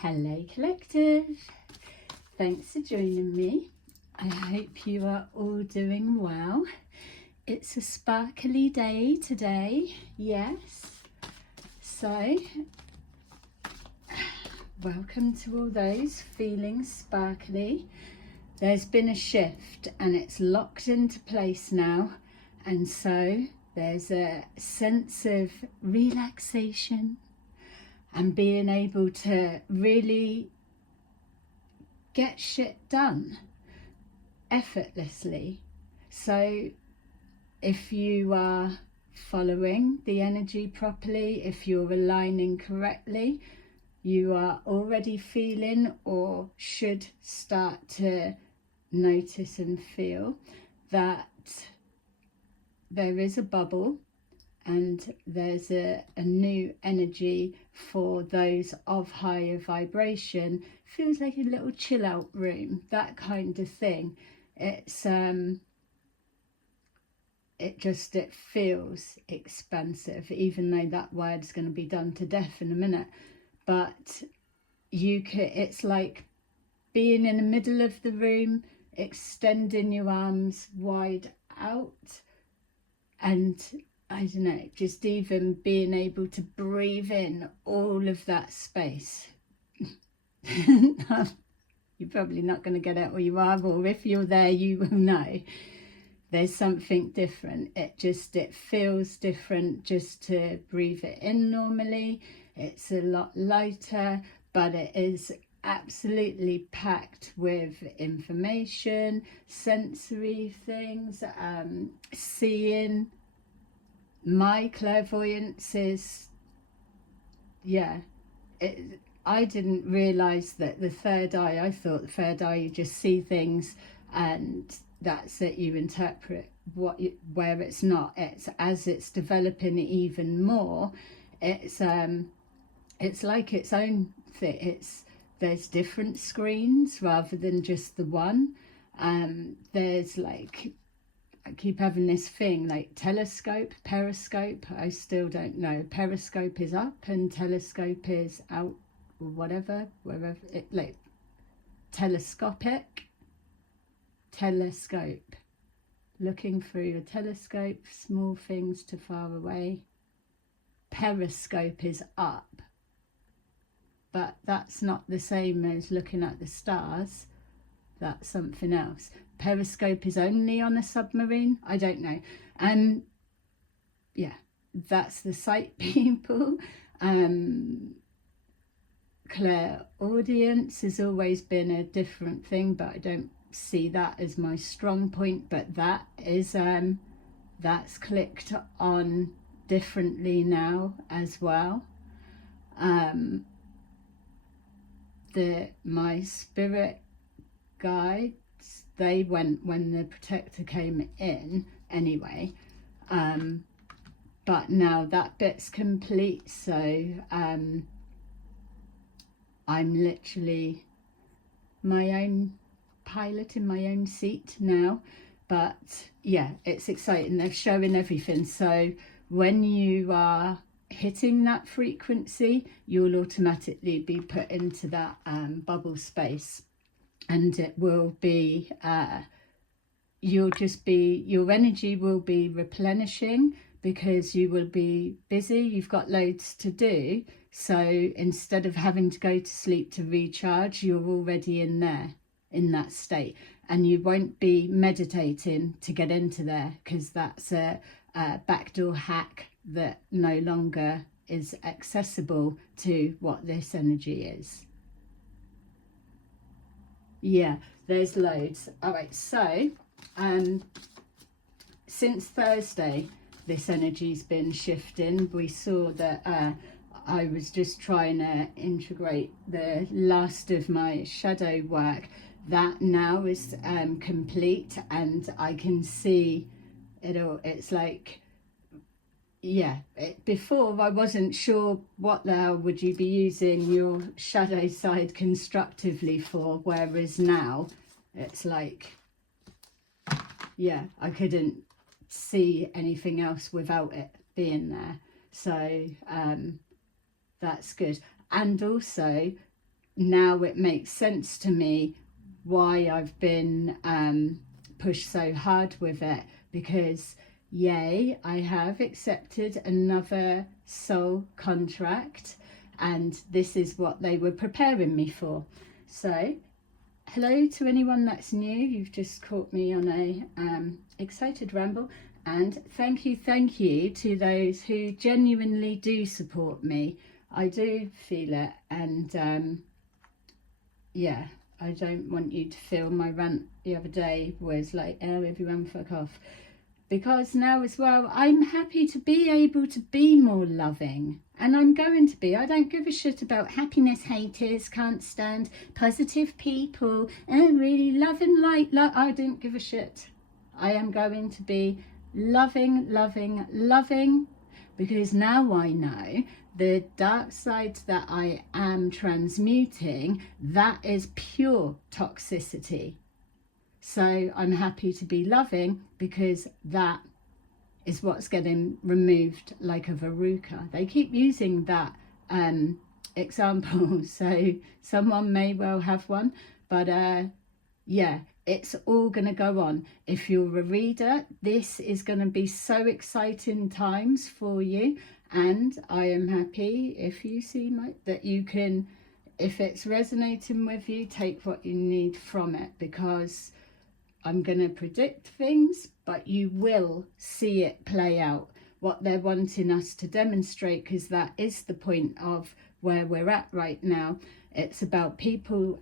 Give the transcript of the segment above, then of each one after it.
Hello Collective, thanks for joining me. I hope you are all doing well. It's a sparkly day today, yes. So, welcome to all those feeling sparkly. There's been a shift and it's locked into place now, and so there's a sense of relaxation and being able to really get shit done effortlessly. So if you are following the energy properly, if you're aligning correctly, you are already feeling or should start to notice and feel that there is a bubble and there's a new energy for those of higher vibration. Feels like a little chill out room, that kind of thing. It's it feels expansive, even though that word's going to be done to death in a minute. But it's like being in the middle of the room, extending your arms wide out, and I don't know, just even being able to breathe in all of that space. You're probably not going to get it, or you are, or if you're there, you will know. There's something different. It feels different just to breathe it in normally. It's a lot lighter, but it is absolutely packed with information, sensory things, seeing. My clairvoyance is, I didn't realise that the third eye, I thought the third eye, you just see things and that's it, you interpret where it's not. It's as it's developing even more, it's like its own thing. There's different screens rather than just the one. There's like, I keep having this thing like telescope, periscope. I still don't know. Periscope is up and telescope is out, or whatever, wherever it, like telescopic, telescope. Looking through a telescope, small things to far away. Periscope is up, but that's not the same as looking at the stars. That's something else. Periscope is only on a submarine. I don't know. Yeah, that's the sight people. Clairaudience has always been a different thing, but I don't see that as my strong point. But that is that's clicked on differently now as well. My spirit guides, they went when the protector came in anyway, but now that bit's complete, so I'm literally my own pilot in my own seat now. But yeah, it's exciting. They're showing everything, so when you are hitting that frequency, you'll automatically be put into that bubble space. And it will be, your energy will be replenishing because you will be busy. You've got loads to do. So instead of having to go to sleep to recharge, you're already in there, in that state. And you won't be meditating to get into there, because that's a backdoor hack that no longer is accessible to what this energy is. Yeah, there's loads. All right, so since Thursday, this energy's been shifting. We saw that I was just trying to integrate the last of my shadow work. That now is complete, and I can see it all. It's like, before I wasn't sure what the hell would you be using your shadow side constructively for, whereas now it's like, I couldn't see anything else without it being there. So that's good. And also now it makes sense to me why I've been pushed so hard with it, because yay, I have accepted another soul contract, and this is what they were preparing me for. So hello to anyone that's new. You've just caught me on a excited ramble, and thank you to those who genuinely do support me. I do feel it, and yeah, I don't want you to feel my rant the other day was like, oh, everyone fuck off. Because now as well, I'm happy to be able to be more loving. And I'm going to be. I don't give a shit about happiness haters, can't stand positive people, and really love and light. I don't give a shit. I am going to be loving, because now I know the dark side that I am transmuting, that is pure toxicity. So I'm happy to be loving, because that is what's getting removed like a verruca. They keep using that example, so someone may well have one, but yeah, it's all going to go on. If you're a reader, this is going to be so exciting times for you, and I am happy if you see that you can, if it's resonating with you, take what you need from it, because I'm going to predict things, but you will see it play out, what they're wanting us to demonstrate, because that is the point of where we're at right now. It's about people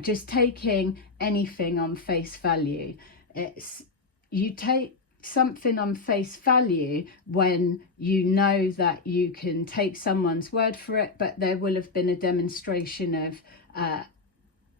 just taking anything on face value. It's, you take something on face value when you know that you can take someone's word for it, but there will have been a demonstration of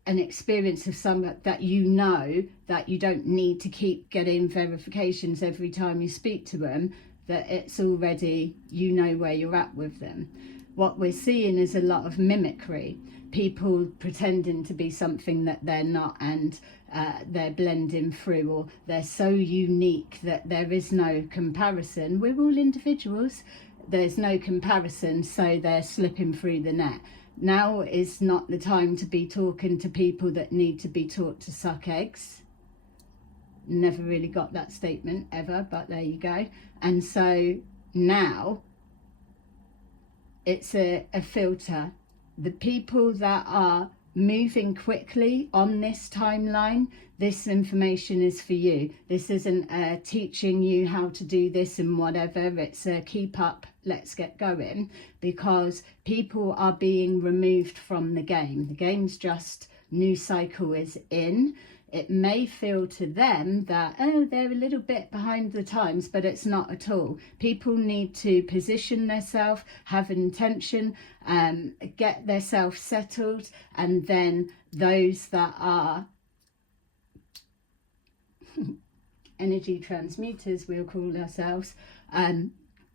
an experience of some that you know that you don't need to keep getting verifications every time you speak to them, that it's already, you know where you're at with them. What we're seeing is a lot of mimicry, people pretending to be something that they're not, and they're blending through, or they're so unique that there is no comparison. We're all individuals, there's no comparison, so they're slipping through the net. Now is not the time to be talking to people that need to be taught to suck eggs. Never really got that statement ever, but there you go. And so now it's a filter. The people that are moving quickly on this timeline, this information is for you. This isn't teaching you how to do this and whatever. It's a keep up, let's get going, because people are being removed from the game. The game's just, new cycle is in. It may feel to them that, oh, they're a little bit behind the times, but it's not at all. People need to position themselves, have intention, get themselves settled, and then those that are energy transmuters, we'll call ourselves,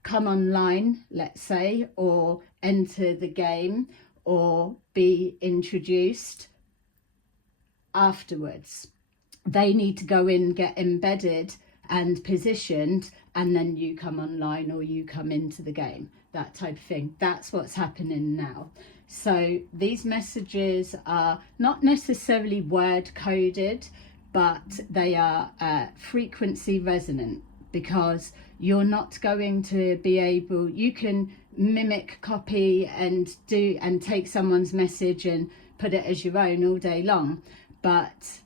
come online, let's say, or enter the game, or be introduced afterwards. They need to go in, get embedded and positioned, and then you come online or you come into the game, that type of thing. That's what's happening now. So these messages are not necessarily word coded, but they are frequency resonant, because you're not going to be able, you can mimic, copy and do and take someone's message and put it as your own all day long, but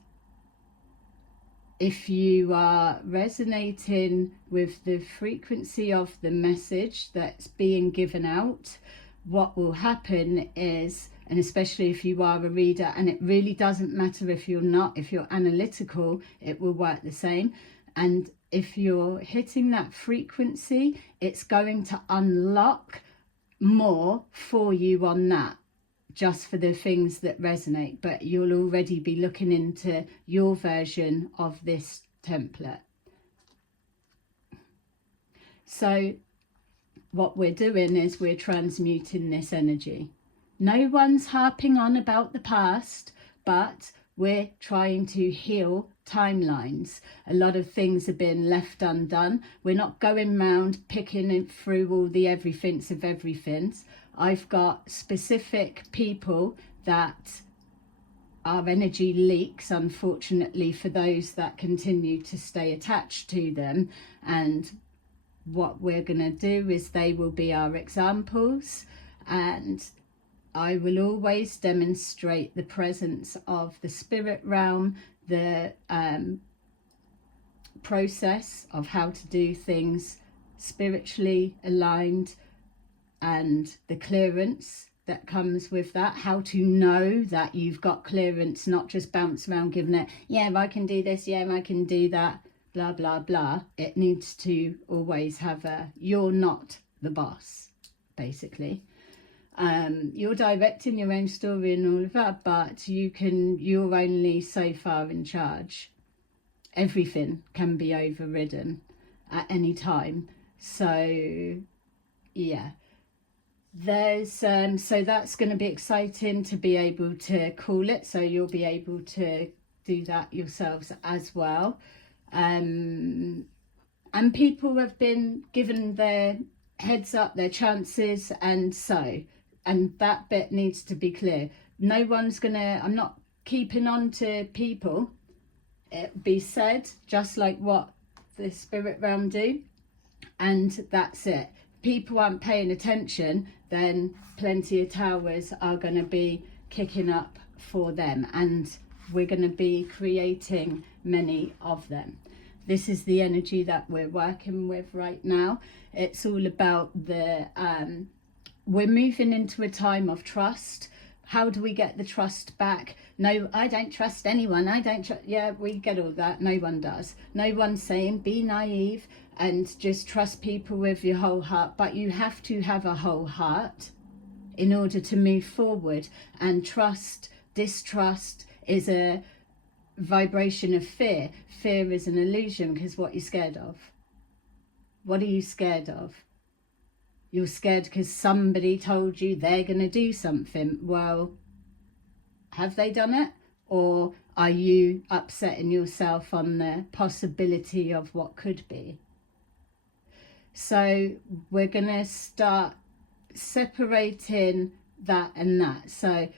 if you are resonating with the frequency of the message that's being given out, what will happen is, and especially if you are a reader, and it really doesn't matter if you're not, if you're analytical, it will work the same. And if you're hitting that frequency, it's going to unlock more for you on that, just for the things that resonate, but you'll already be looking into your version of this template. So what we're doing is we're transmuting this energy. No one's harping on about the past, but we're trying to heal timelines. A lot of things have been left undone. We're not going round picking it through all the everythings of everythings. I've got specific people that our energy leaks, unfortunately, for those that continue to stay attached to them. And what we're going to do is they will be our examples, and I will always demonstrate the presence of the spirit realm, the process of how to do things spiritually aligned, and the clearance that comes with that, how to know that you've got clearance, not just bounce around giving it, yeah, I can do this, yeah, I can do that, blah, blah, blah. It needs to always have a, you're not the boss, basically. You're directing your own story and all of that, but you're only so far in charge. Everything can be overridden at any time. So yeah, there's so that's going to be exciting to be able to call it, so you'll be able to do that yourselves as well. And people have been given their heads up, their chances, and that bit needs to be clear. No one's gonna, I'm not keeping on to people. It be said, just like what the spirit realm do, and that's it. People aren't paying attention, then plenty of towers are going to be kicking up for them, and we're going to be creating many of them. This is the energy that we're working with right now. It's all about the we're moving into a time of trust. How do we get the trust back? No, I don't trust anyone. I don't trust. Yeah, we get all that. No one does. No one's saying be naive and just trust people with your whole heart. But you have to have a whole heart in order to move forward. And trust, distrust is a vibration of fear. Fear is an illusion, because what you're scared of. What are you scared of? You're scared because somebody told you they're going to do something. Well, have they done it? Or are you upsetting yourself on the possibility of what could be? So we're going to start separating that and that. So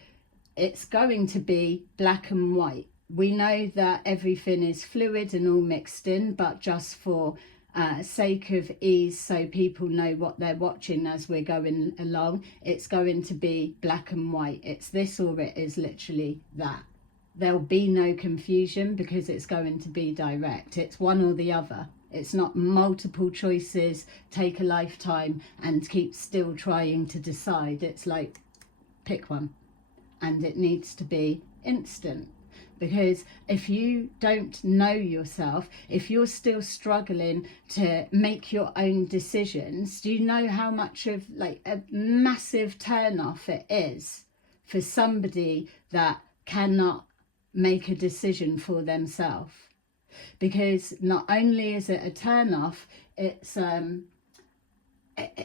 it's going to be black and white. We know that everything is fluid and all mixed in, but just for sake of ease, so people know what they're watching as we're going along, it's going to be black and white. It's this or it is literally that. There'll be no confusion because it's going to be direct. It's one or the other. It's not multiple choices, take a lifetime and keep still trying to decide. It's like, pick one, and it needs to be instant. Because if you don't know yourself, if you're still struggling to make your own decisions, do you know how much of like a massive turn off it is for somebody that cannot make a decision for themselves? Because not only is it a turn off, it's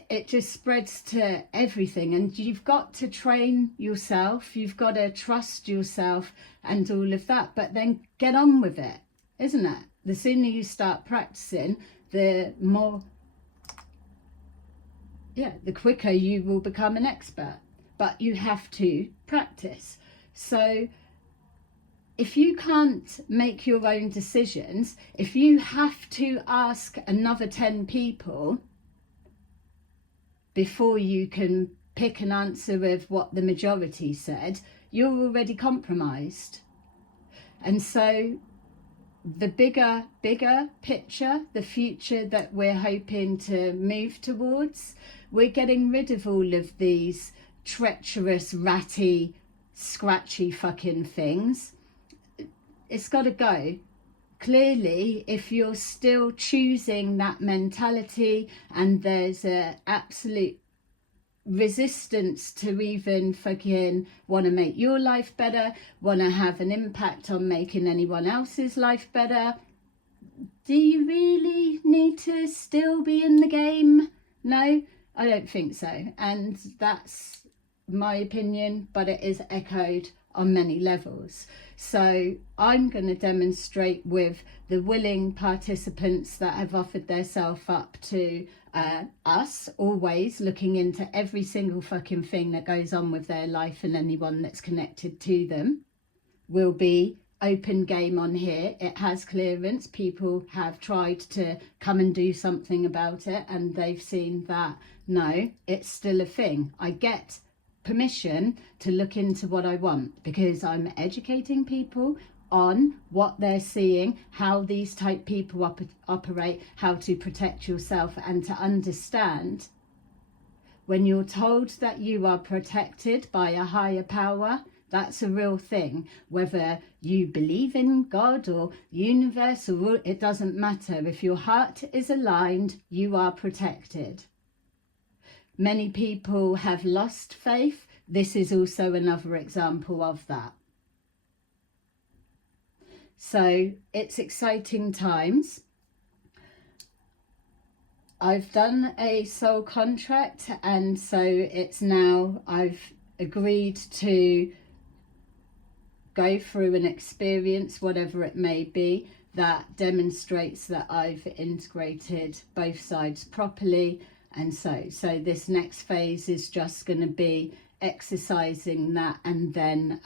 it just spreads to everything, and you've got to train yourself, you've got to trust yourself and all of that, but then get on with it, isn't it? The sooner you start practicing, the more, yeah, the quicker you will become an expert. But you have to practice. So if you can't make your own decisions, if you have to ask another 10 people before you can pick an answer with what the majority said, you're already compromised. And so the bigger picture, the future that we're hoping to move towards, we're getting rid of all of these treacherous, ratty, scratchy fucking things. It's got to go. Clearly, if you're still choosing that mentality and there's a absolute resistance to even fucking want to make your life better, want to have an impact on making anyone else's life better, do you really need to still be in the game? No, I don't think so. And that's my opinion, but it is echoed on many levels. So I'm going to demonstrate with the willing participants that have offered themselves up to us always looking into every single fucking thing that goes on with their life and anyone that's connected to them will be open game on here. It has clearance. People have tried to come and do something about it and they've seen that no, it's still a thing. I get permission to look into what I want because I'm educating people on what they're seeing, how these type people operate, how to protect yourself, and to understand when you're told that you are protected by a higher power, that's a real thing. Whether you believe in God or universe, or it doesn't matter. If your heart is aligned, you are protected. Many people have lost faith. This is also another example of that. So it's exciting times. I've done a soul contract, and so it's now I've agreed to go through an experience, whatever it may be, that demonstrates that I've integrated both sides properly. And so this next phase is just going to be exercising that, and then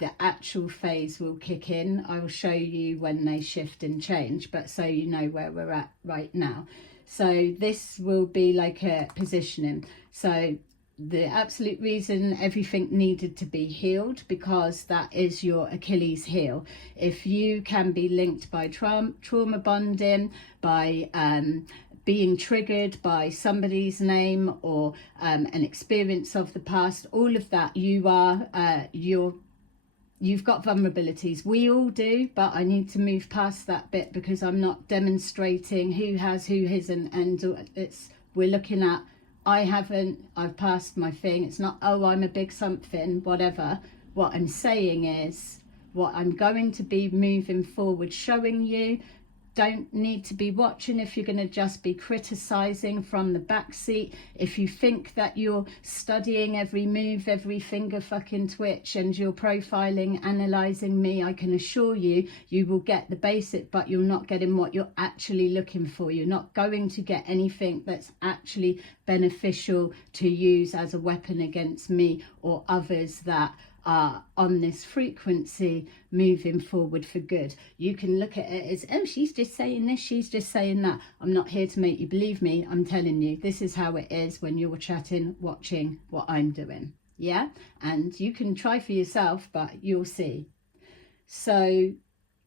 the actual phase will kick in. I will show you when they shift and change, but so you know where we're at right now. So this will be like a positioning. So the absolute reason everything needed to be healed, because that is your Achilles heel. If you can be linked by trauma bonding, by being triggered by somebody's name or an experience of the past, all of that, you are you've got vulnerabilities. We all do, but I need to move past that bit because I'm not demonstrating who has, who isn't, and we're looking at I've passed my thing. It's not, oh, I'm a big something, whatever. What I'm saying is what I'm going to be moving forward, showing you. Don't need to be watching if you're going to just be criticizing from the back seat. If you think that you're studying every move, every finger fucking twitch, and you're profiling, analyzing me, I can assure you, you will get the basic, but you're not getting what you're actually looking for. You're not going to get anything that's actually beneficial to use as a weapon against me or others that are on this frequency moving forward for good. You can look at it as, oh, she's just saying this, she's just saying that. I'm not here to make you believe me. I'm telling you, this is how it is when you're chatting, watching what I'm doing. Yeah, and you can try for yourself, but you'll see. So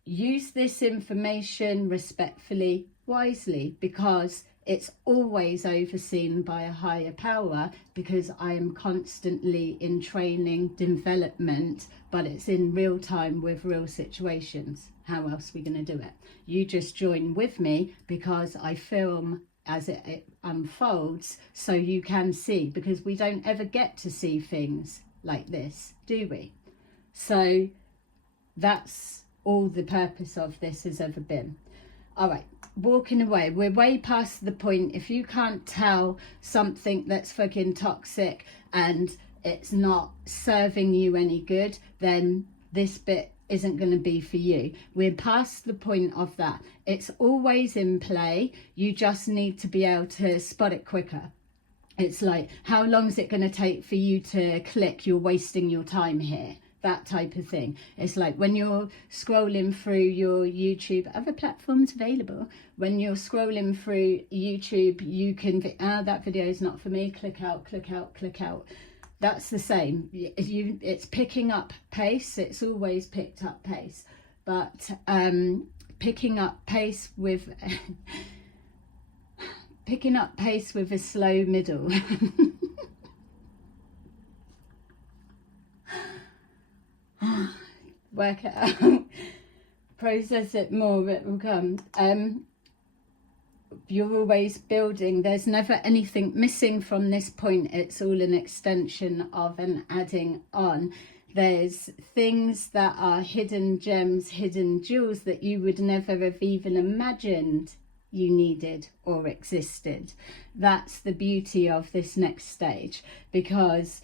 use this information respectfully, wisely, because it's always overseen by a higher power, because I am constantly in training, development, but it's in real time with real situations. How else are we going to do it? You just join with me because I film as it unfolds, so you can see, because we don't ever get to see things like this, do we? So that's all the purpose of this has ever been. All right, walking away. We're way past the point. If you can't tell something that's fucking toxic and it's not serving you any good, then this bit isn't going to be for you. We're past the point of that. It's always in play. You just need to be able to spot it quicker. It's like, how long is it going to take for you to click? You're wasting your time here. That type of thing. It's like when you're scrolling through your YouTube, other platforms available, when you're scrolling through YouTube, you can, that video is not for me, click out, click out, click out. That's the same. It's picking up pace. It's always picked up pace, but picking up pace with picking up pace with a slow middle. Work it out, process it more, it will come. You're always building. There's never anything missing from this point. It's all an extension of and adding on. There's things that are hidden gems, hidden jewels that you would never have even imagined you needed or existed. That's the beauty of this next stage, because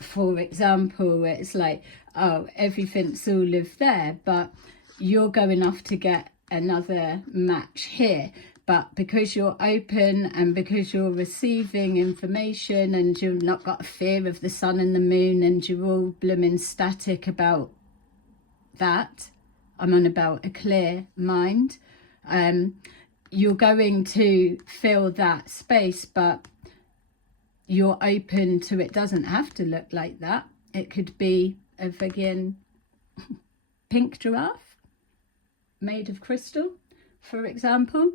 for example, it's like, oh, everything's all of there, but you're going off to get another match here. But because you're open and because you're receiving information and you've not got a fear of the sun and the moon and you're all blooming static about that, I'm on about a clear mind, you're going to fill that space, but you're open to it doesn't have to look like that. It could be a friggin' pink giraffe made of crystal, for example.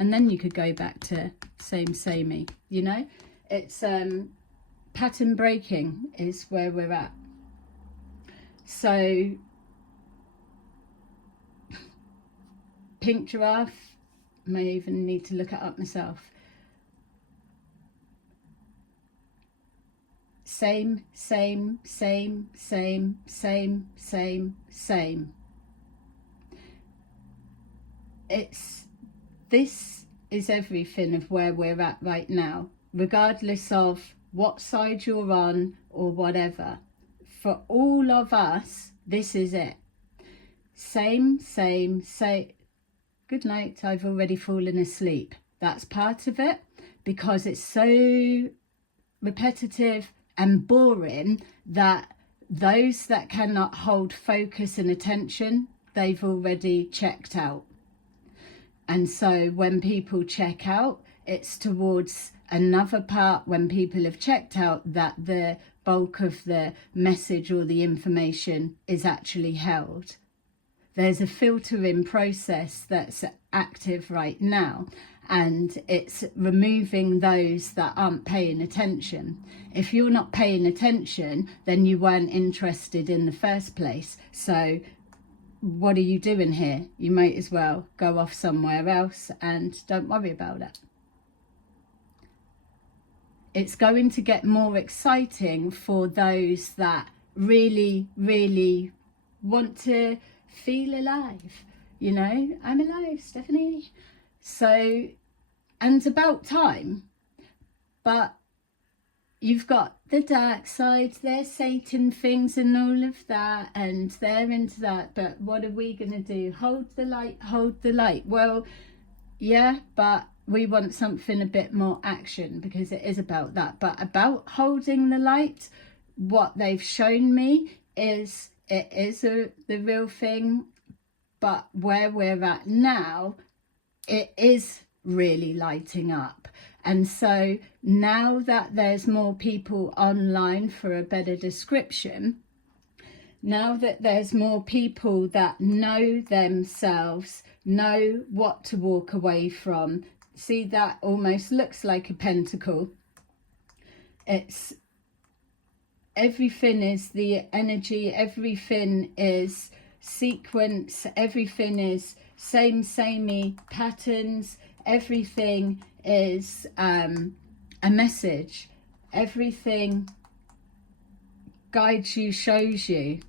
And then you could go back to samey, you know. It's pattern breaking is where we're at. So pink giraffe, may even need to look it up myself. Same. This is everything of where we're at right now, regardless of what side you're on or whatever. For all of us, this is it. Same. Good night, I've already fallen asleep. That's part of it, because it's so repetitive and boring that those that cannot hold focus and attention, they've already checked out. And so when people check out, it's towards another part when people have checked out that the bulk of the message or the information is actually held. There's a filtering process that's active right now, and it's removing those that aren't paying attention. If you're not paying attention, then you weren't interested in the first place. So what are you doing here? You might as well go off somewhere else and don't worry about it. It's going to get more exciting for those that really want to feel alive. You know, I'm alive, Stephanie. So, and it's about time. But you've got the dark side, there's Satan things and all of that, and they're into that. But what are we going to do? Hold the light. Well, yeah, but we want something a bit more action, because it is about that. But about holding the light, what they've shown me is it is the real thing. But where we're at now, it is really lighting up. And so now that there's more people online, for a better description, now that there's more people that know themselves, know what to walk away from. See, that almost looks like a pentacle. It's everything is the energy, everything is sequence, everything is samey patterns, everything is a message, everything guides you, shows you.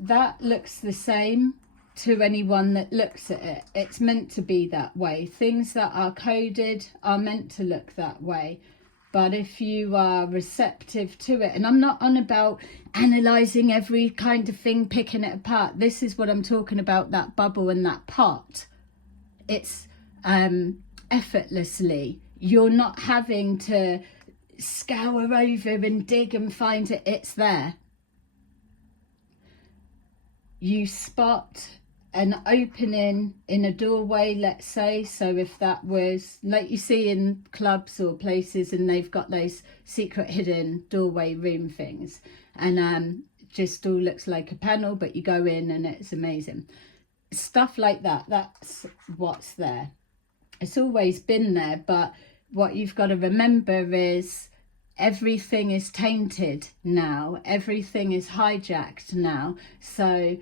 That looks the same to anyone that looks at it. It's meant to be that way. Things that are coded are meant to look that way. But if you are receptive to it, and I'm not on about analysing every kind of thing, picking it apart. This is what I'm talking about, that bubble and that pot. It's effortlessly. You're not having to scour over and dig and find it. It's there. You spot an opening in a doorway, let's say. So if that was like you see in clubs or places, and they've got those secret hidden doorway room things, and just all looks like a panel, but you go in and it's amazing. Stuff like that, that's what's there. It's always been there, but what you've got to remember is everything is tainted now, everything is hijacked now. So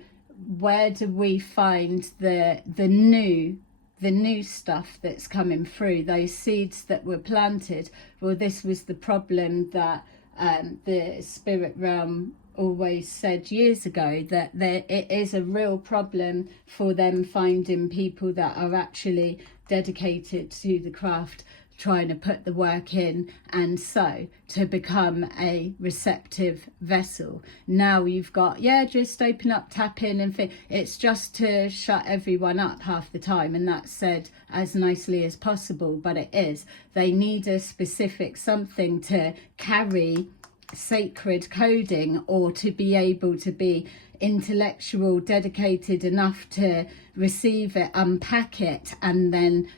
where do we find the new stuff that's coming through, those seeds that were planted? Well, this was the problem that the spirit realm always said years ago, that it is a real problem for them finding people that are actually dedicated to the craft, trying to put the work in, and so to become a receptive vessel. Now you've got, yeah, just open up, tap in, and it's just to shut everyone up half the time, and that's said as nicely as possible, but it is. They need a specific something to carry sacred coding, or to be able to be intellectual, dedicated enough to receive it, unpack it, and then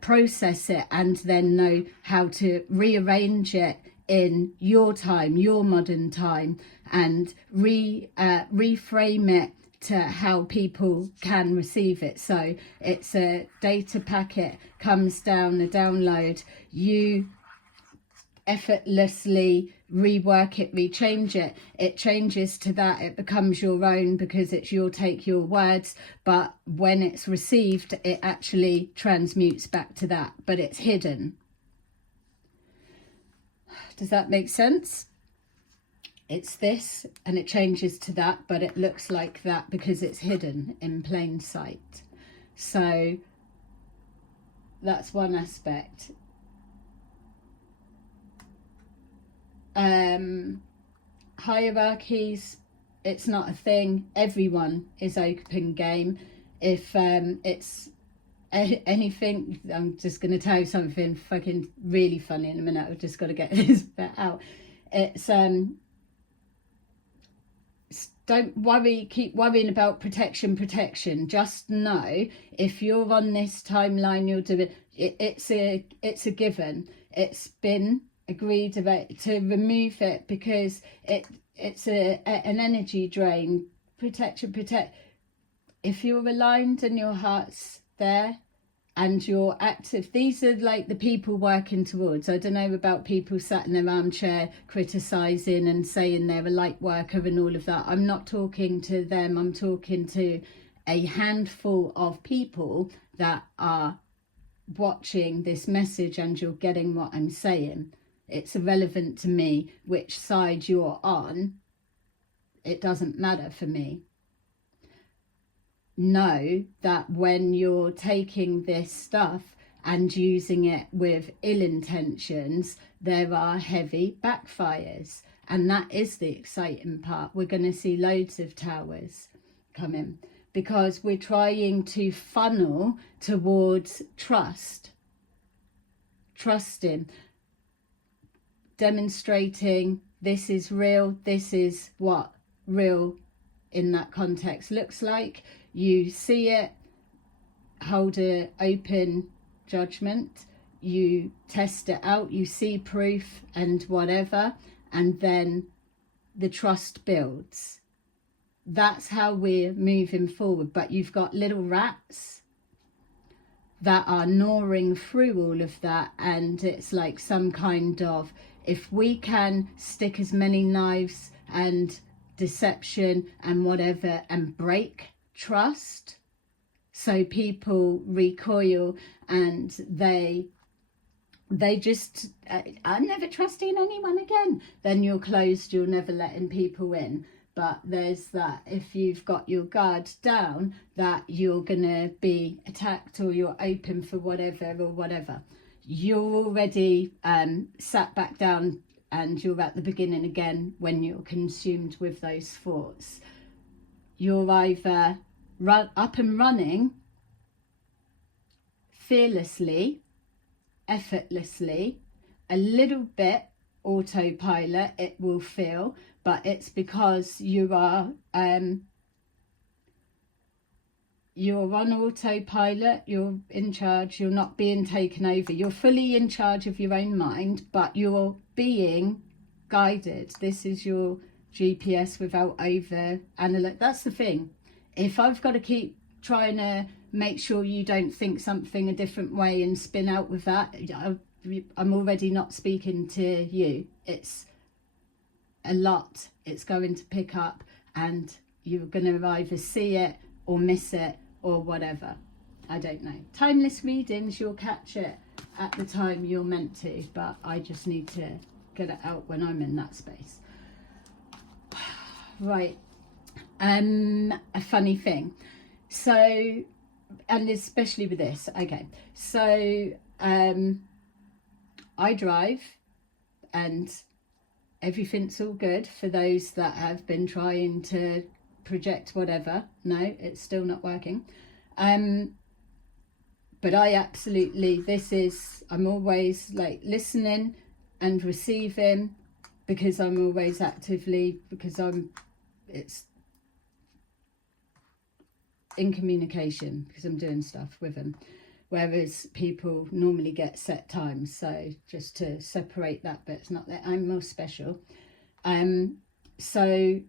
process it, and then know how to rearrange it in your time, your modern time, and reframe it to how people can receive it. So it's a data packet, comes down, a download, you effortlessly rework it, rechange it, it changes to that, it becomes your own because it's your take, your words, but when it's received it actually transmutes back to that, but it's hidden. Does that make sense? It's this and it changes to that, but it looks like that because it's hidden in plain sight. So that's one aspect. Hierarchies, it's not a thing. Everyone is open game. If it's anything, I'm just going to tell you something fucking really funny in a minute. I've just got to get this bit out. It's don't worry, keep worrying about protection. Just know if you're on this timeline, you'll do it. It's a given. It's been agreed about to remove it because it's an energy drain. Protect. If you're aligned and your heart's there and you're active, these are like the people working towards. I don't know about people sat in their armchair criticizing and saying they're a light worker and all of that. I'm not talking to them. I'm talking to a handful of people that are watching this message, and you're getting what I'm saying. It's irrelevant to me which side you're on. It doesn't matter for me. Know that when you're taking this stuff and using it with ill intentions, there are heavy backfires. And that is the exciting part. We're going to see loads of towers come in because we're trying to funnel towards trusting, demonstrating this is real, this is what real in that context looks like. You see it, hold an open judgment, you test it out, you see proof and whatever, and then the trust builds. That's how we're moving forward. But you've got little rats that are gnawing through all of that, and it's like some kind of, if we can stick as many knives and deception and whatever and break trust so people recoil and they just I'm never trusting anyone again, then you're closed, you're never letting people in. But there's that, if you've got your guard down, that you're gonna be attacked or you're open for whatever, you're already sat back down and you're at the beginning again when you're consumed with those thoughts. You're either up and running fearlessly, effortlessly, a little bit autopilot it will feel, but it's because you are you're on autopilot, you're in charge, you're not being taken over, you're fully in charge of your own mind, but you're being guided. This is your GPS without over analyze. That's the thing. If I've got to keep trying to make sure you don't think something a different way and spin out with that, I'm already not speaking to you. It's a lot it's going to pick up, and you're going to either see it or miss it or whatever. I don't know. Timeless readings, you'll catch it at the time you're meant to, but I just need to get it out when I'm in that space. Right. A funny thing. So, and especially with this, okay. So, I drive and everything's all good for those that have been trying to project whatever. No, it's still not working. But I absolutely, I'm always like listening and receiving, because I'm always actively, it's in communication, because I'm doing stuff with them. Whereas people normally get set times. So just to separate that bit, it's not that I'm more special. So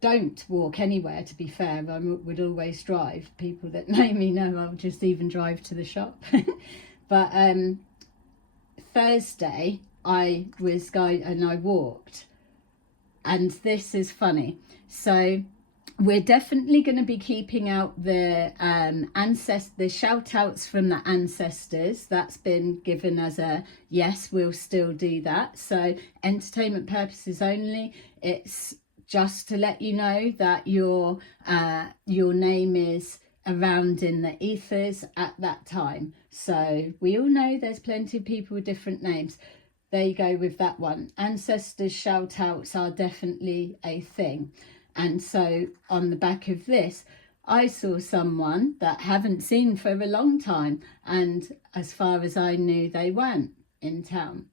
don't walk anywhere, to be fair. I would always drive. People that know me know I'll just even drive to the shop. But Thursday I was going and I walked, and this is funny. So we're definitely going to be keeping out the the shout outs from the ancestors. That's been given as a yes, we'll still do that. So entertainment purposes only. It's just to let you know that your name is around in the ethers at that time. So we all know there's plenty of people with different names. There you go with that one. Ancestors shout outs are definitely a thing. And so on the back of this, I saw someone that I haven't seen for a long time, and as far as I knew, they weren't in town.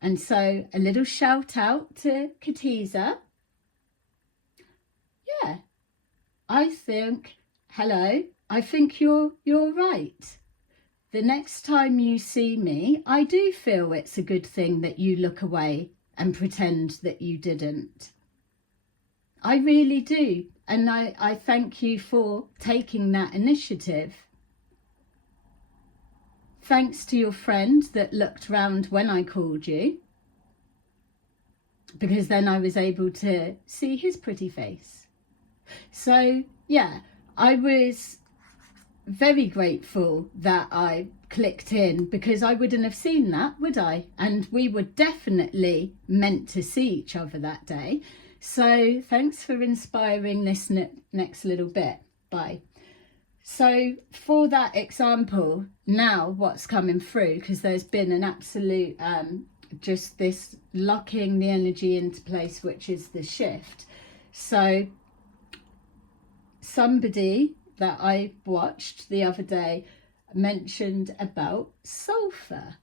And so a little shout out to Katiza. Yeah, I think, hello, I think you're right. The next time you see me, I do feel it's a good thing that you look away and pretend that you didn't. I really do. And I thank you for taking that initiative. Thanks to your friend that looked round when I called you, because then I was able to see his pretty face. So yeah, I was very grateful that I clicked in, because I wouldn't have seen that, would I? And we were definitely meant to see each other that day. So thanks for inspiring this next little bit. Bye. So for that example, now what's coming through, because there's been an absolute just this locking the energy into place, which is the shift. So somebody that I watched the other day mentioned about sulfur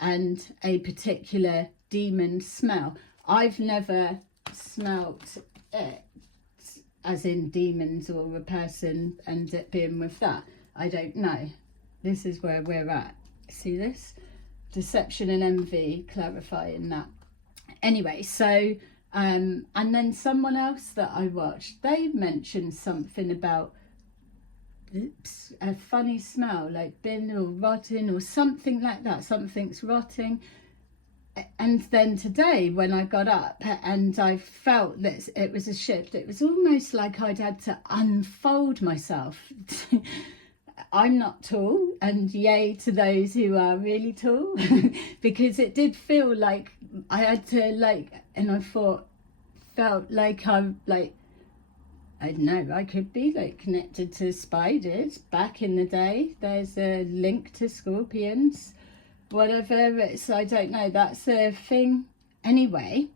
and a particular demon smell. I've never smelt it, as in demons or a person and it being with that. I don't know. This is where we're at. See this? Deception and envy, clarifying that. Anyway, so and then someone else that I watched, they mentioned something about a funny smell, like bin or rotten or something like that. Something's rotting. And then today when I got up and I felt that it was a shift, it was almost like I'd had to unfold myself. I'm not tall, and yay to those who are really tall, because it did feel like I had to and I felt like I'm like, I don't know, I could be like connected to spiders back in the day. There's a link to scorpions, whatever. It's, I don't know, that's a thing. Anyway,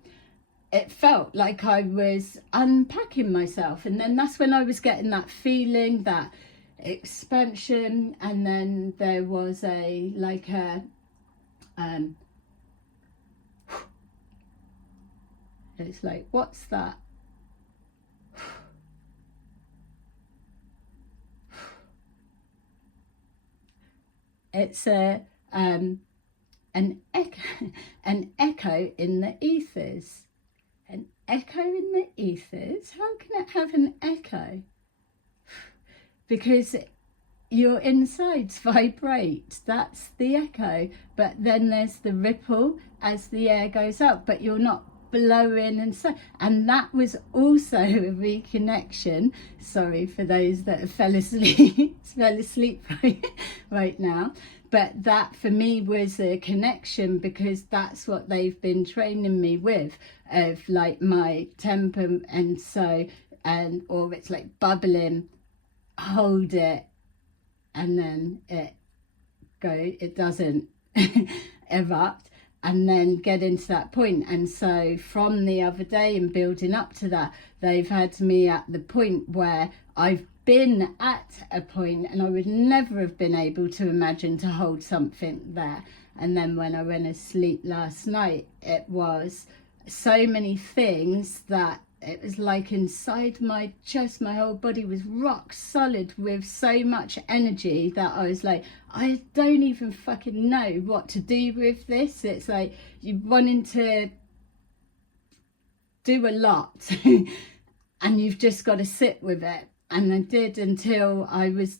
it felt like I was unpacking myself, and then that's when I was getting that feeling, that expansion. And then there was a it's like, what's that? It's an echo in the ethers. An echo in the ethers? How can it have an echo? Because your insides vibrate, that's the echo. But then there's the ripple as the air goes up, but you're not blowing and so. And that was also a reconnection. Sorry for those that have fell asleep right now. But that for me was a connection, because that's what they've been training me with, of like my temper. And so, or it's like bubbling, hold it, and then it it doesn't erupt, and then get into that point. And so from the other day and building up to that, they've had me at the point where I've been at a point and I would never have been able to imagine to hold something there. And then when I went to sleep last night, it was so many things that it was like inside my chest, my whole body was rock solid with so much energy that I was like, I don't even fucking know what to do with this. It's like you're wanting to do a lot and you've just got to sit with it. And I did until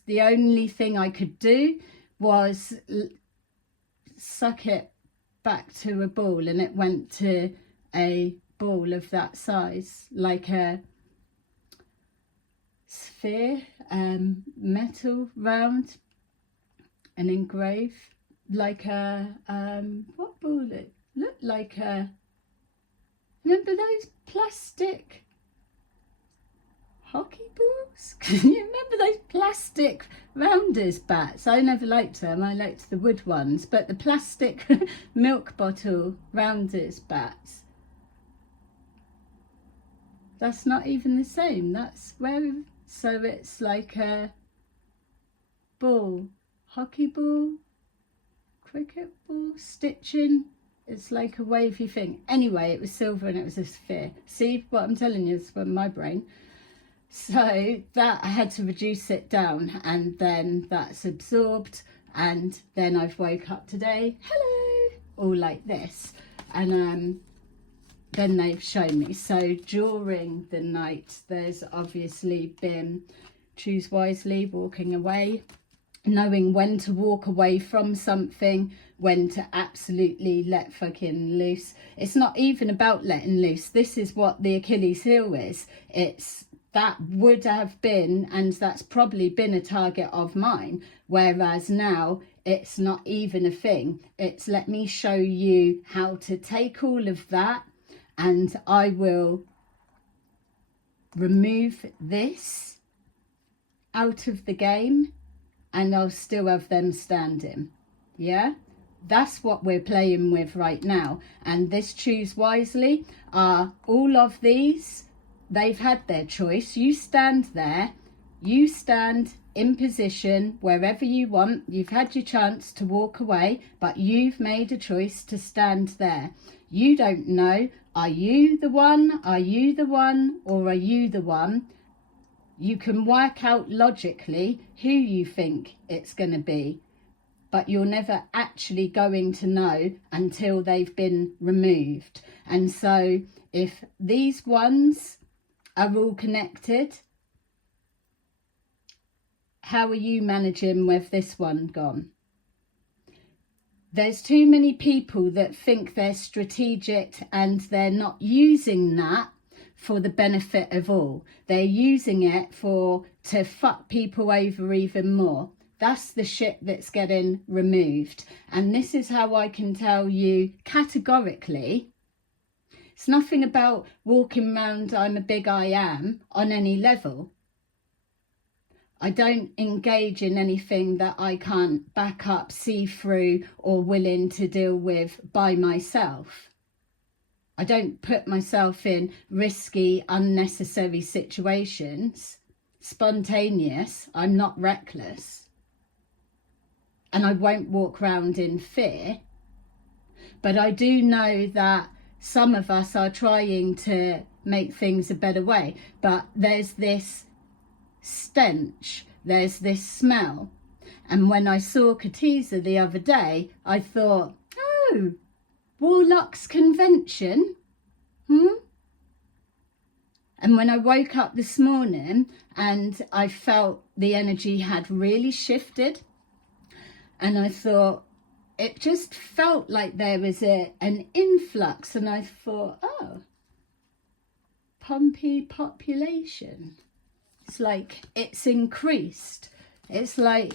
the only thing I could do was suck it back to a ball, and it went to a ball of that size, like a sphere, metal, round and engraved, like a what ball? It looked like a, remember those plastic hockey balls? Can you remember those plastic rounders bats? I never liked them, I liked the wood ones, but the plastic milk bottle rounders bats, that's not even the same. That's where, so it's like a ball, hockey ball, cricket ball, stitching. It's like a wavy thing. Anyway, it was silver and it was a sphere. See what I'm telling you is from my brain. So that I had to reduce it down, and then that's absorbed, and then I've woke up today, hello, all like this, and then they've shown me. So during the night, there's obviously been choose wisely, walking away, knowing when to walk away from something, when to absolutely let fucking loose. It's not even about letting loose. This is what the Achilles heel is. It's that would have been, and that's probably been a target of mine, whereas now it's not even a thing. It's let me show you how to take all of that, and I will remove this out of the game, and I'll still have them standing. Yeah, that's what we're playing with right now. And this choose wisely are all of these. They've had their choice. You stand there, you stand in position wherever you want. You've had your chance to walk away, but you've made a choice to stand there. You don't know, are you the one? Are you the one? Or are you the one? You can work out logically who you think it's going to be, but you're never actually going to know until they've been removed. And so if these ones are all connected, how are you managing with this one gone? There's too many people that think they're strategic and they're not using that for the benefit of all. They're using it to fuck people over even more. That's the shit that's getting removed. And this is how I can tell you categorically, it's nothing about walking around I'm a big I am on any level. I don't engage in anything that I can't back up, see through, or willing to deal with by myself. I don't put myself in risky, unnecessary situations. Spontaneous, I'm not reckless. And I won't walk around in fear. But I do know that some of us are trying to make things a better way. But there's this stench, there's this smell. And when I saw Katiza the other day, I thought, oh, Warlock's Convention? And when I woke up this morning and I felt the energy had really shifted, and I thought, it just felt like there was an influx, and I thought, oh, Pompey population. It's like it's increased. It's like,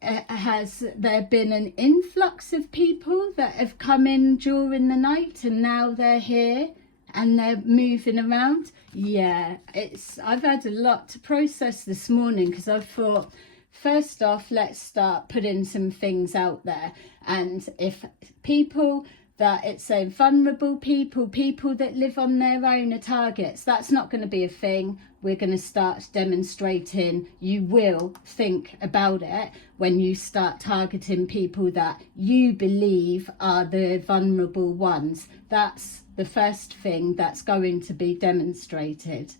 has there been an influx of people that have come in during the night and now they're here and they're moving around? Yeah, I've had a lot to process this morning, because I thought first off, let's start putting some things out there. And if people that it's saying vulnerable people, people that live on their own are targets, that's not going to be a thing. We're going to start demonstrating. You will think about it when you start targeting people that you believe are the vulnerable ones. That's the first thing that's going to be demonstrated.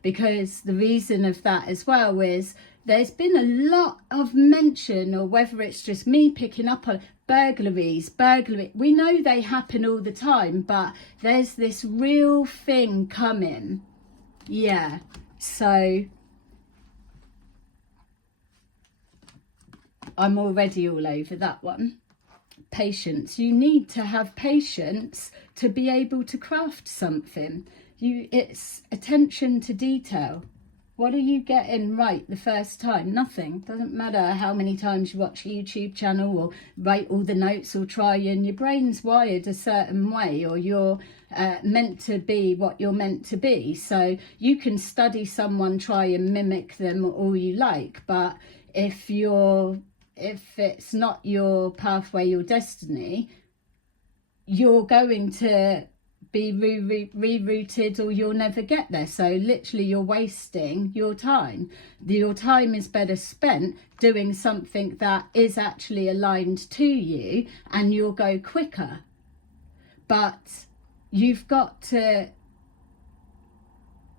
Because the reason of that as well is there's been a lot of mention, or whether it's just me picking up on burglaries. We know they happen all the time, but there's this real thing coming. Yeah, so I'm already all over that one. Patience. You need to have patience to be able to craft something. It's attention to detail. What are you getting right the first time? Nothing. Doesn't matter how many times you watch a YouTube channel or write all the notes or try, and your brain's wired a certain way, or you're meant to be what you're meant to be. So you can study someone, try and mimic them all you like, but if it's not your pathway, your destiny, you're going to be rerouted, or you'll never get there. So literally you're wasting your time. Your time is better spent doing something that is actually aligned to you, and you'll go quicker. But you've got to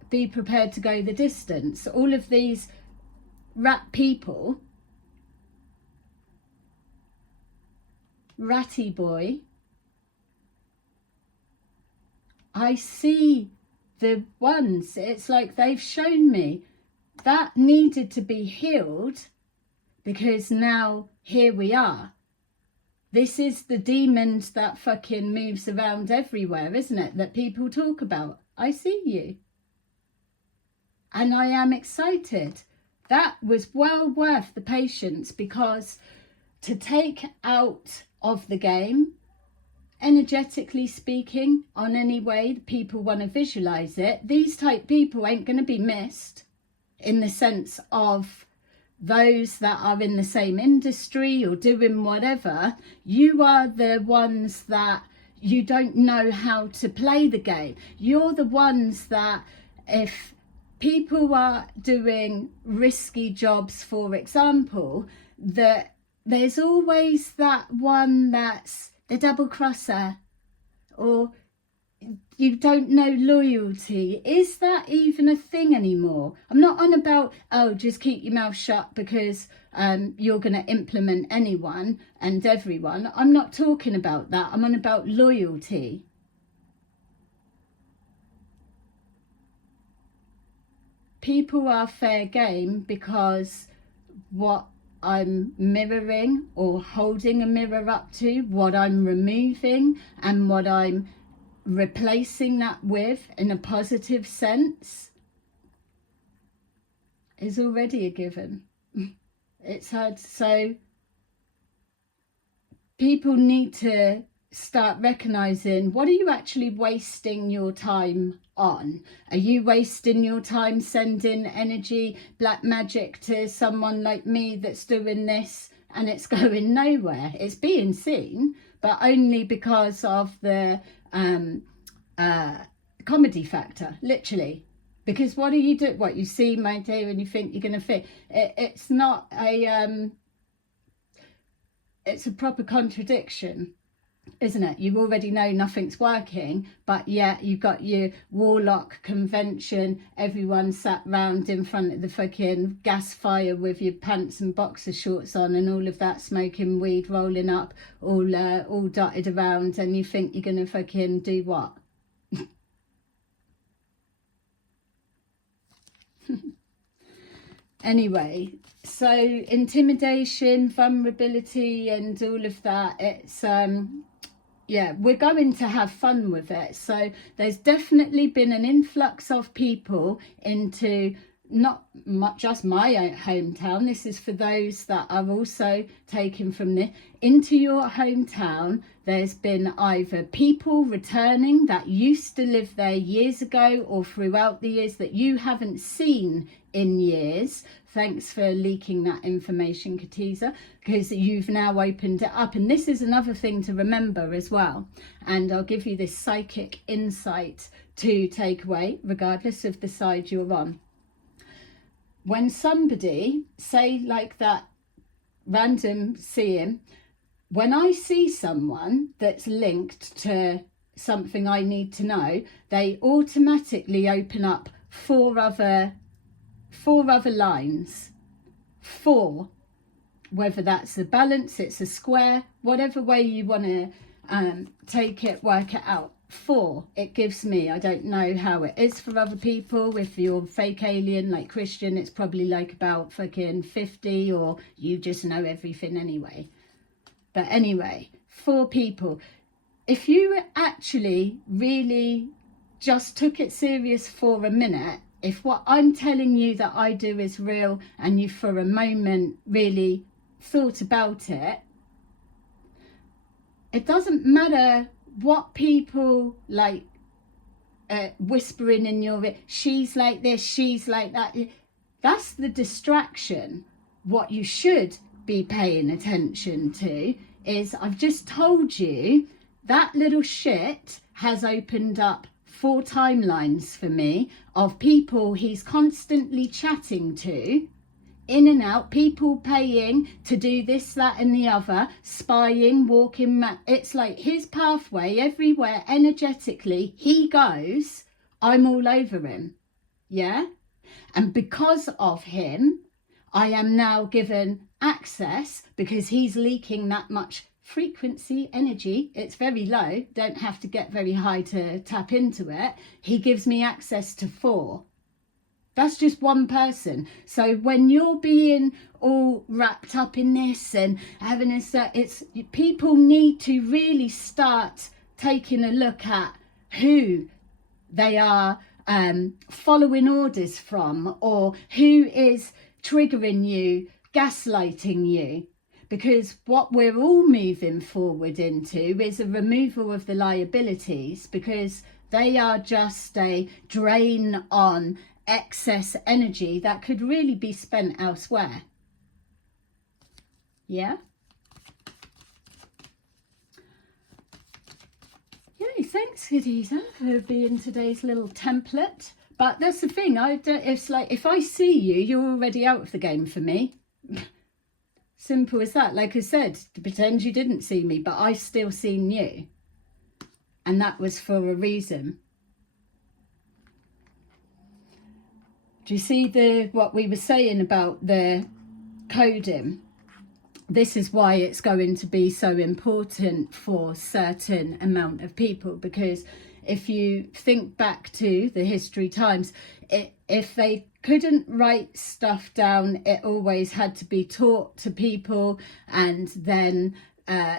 be prepared to go the distance. All of these rat people, ratty boy, I see the ones, it's like they've shown me that needed to be healed, because now here we are. This is the demons that fucking moves around everywhere, isn't it? That people talk about. I see you. And I am excited. That was well worth the patience, because to take out of the game, energetically speaking, on any way people want to visualize it, these type people ain't going to be missed, in the sense of those that are in the same industry or doing whatever. You are the ones that you don't know how to play the game. You're the ones that, if people are doing risky jobs, for example, that there's always that one that's the double crosser, or you don't know loyalty. Is that even a thing anymore? I'm not on about, oh, just keep your mouth shut because you're going to implement anyone and everyone. I'm not talking about that. I'm on about loyalty. People are fair game because what I'm mirroring or holding a mirror up to, what I'm removing and what I'm replacing that with in a positive sense, is already a given. It's hard. So people need to start recognizing, what are you actually wasting your time on? Are you wasting your time sending energy, black magic to someone like me that's doing this and it's going nowhere? It's being seen, but only because of the comedy factor, literally. Because what do you do? What you see my day and you think you're going to fit? It's not a it's a proper contradiction, isn't it? You already know nothing's working, but yet you've got your warlock convention, everyone sat round in front of the fucking gas fire with your pants and boxer shorts on and all of that, smoking weed, rolling up, all dotted around, and you think you're gonna fucking do what? Anyway, so intimidation, vulnerability and all of that, it's yeah, we're going to have fun with it. So there's definitely been an influx of people into not just my hometown. This is for those that are also taken from this. Into your hometown, there's been either people returning that used to live there years ago or throughout the years that you haven't seen in years. Thanks for leaking that information, Katiza, because you've now opened it up. And this is another thing to remember as well. And I'll give you this psychic insight to take away, regardless of the side you're on. When somebody, say like that random seeing, when I see someone that's linked to something I need to know, they automatically open up four other lines. 4, whether that's a balance, it's a square, whatever way you want to take it, work it out. 4 it gives me. I don't know how it is for other people. If you're fake alien like Christian, it's probably like about fucking 50, or you just know everything anyway. But anyway, 4 people. If you actually really just took it serious for a minute, if what I'm telling you that I do is real, and you for a moment really thought about it, it doesn't matter what people like whispering in your ear, she's like this, she's like that. That's the distraction. What you should be paying attention to is, I've just told you that little shit has opened up 4 timelines for me of people he's constantly chatting to, in and out, people paying to do this, that and the other, spying, walking. It's like his pathway everywhere energetically he goes, I'm all over him. Yeah? And because of him, I am now given access, because he's leaking that much frequency energy. It's very low, don't have to get very high to tap into it. He gives me access to 4. That's just one person. So when you're being all wrapped up in this and having this, it's, people need to really start taking a look at who they are following orders from, or who is triggering you, gaslighting you. Because what we're all moving forward into is a removal of the liabilities, because they are just a drain on excess energy that could really be spent elsewhere. Yeah? Yay, thanks, Khadija, for being today's little template. But that's the thing, it's like, if I see you, you're already out of the game for me. Simple as that. Like I said, to pretend you didn't see me, but I still seen you. And that was for a reason. Do you see what we were saying about the coding? This is why it's going to be so important for certain amount of people, because if you think back to the history times, if they couldn't write stuff down, it always had to be taught to people and then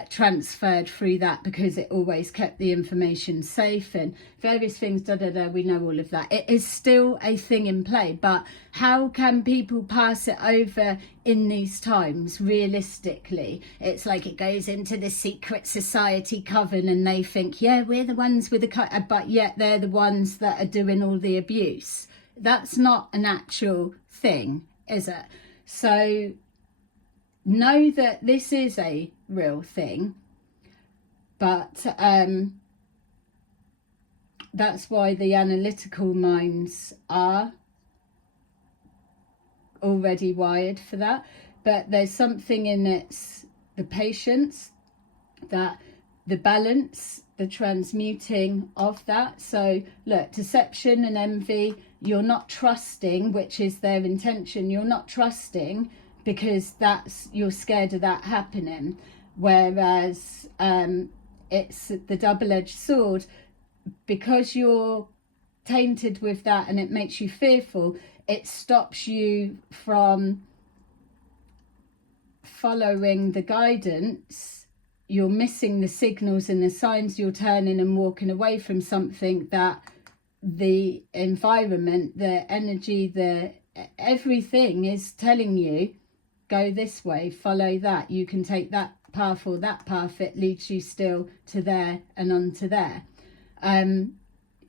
transferred through that, because it always kept the information safe and various things, we know all of that. It is still a thing in play, but how can people pass it over in these times realistically? It's like it goes into the secret society coven and they think, yeah, we're the ones with the but yet they're the ones that are doing all the abuse. That's not an actual thing, is it? So know that this is a real thing, but that's why the analytical minds are already wired for that. But there's something in it's the patience, that the balance, the transmuting of that. So look, deception and envy, you're not trusting, which is their intention. You're not trusting because you're scared of that happening. Whereas it's the double-edged sword, because you're tainted with that and it makes you fearful, it stops you from following the guidance. You're missing the signals and the signs. You're turning and walking away from something that the environment, the energy, everything is telling you, go this way, follow that, you can take that path or that path, it leads you still to there and on to there.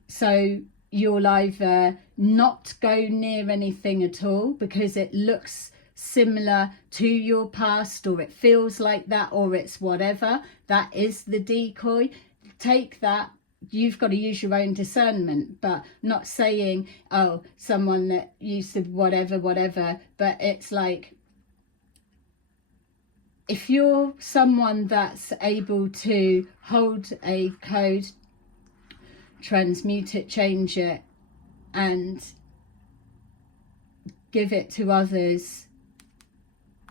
So you'll either not go near anything at all because it looks similar to your past, or it feels like that, or it's whatever. That is the decoy. Take that. You've got to use your own discernment, but not saying, oh, someone that used to whatever, but it's like, if you're someone that's able to hold a code, transmute it, change it, and give it to others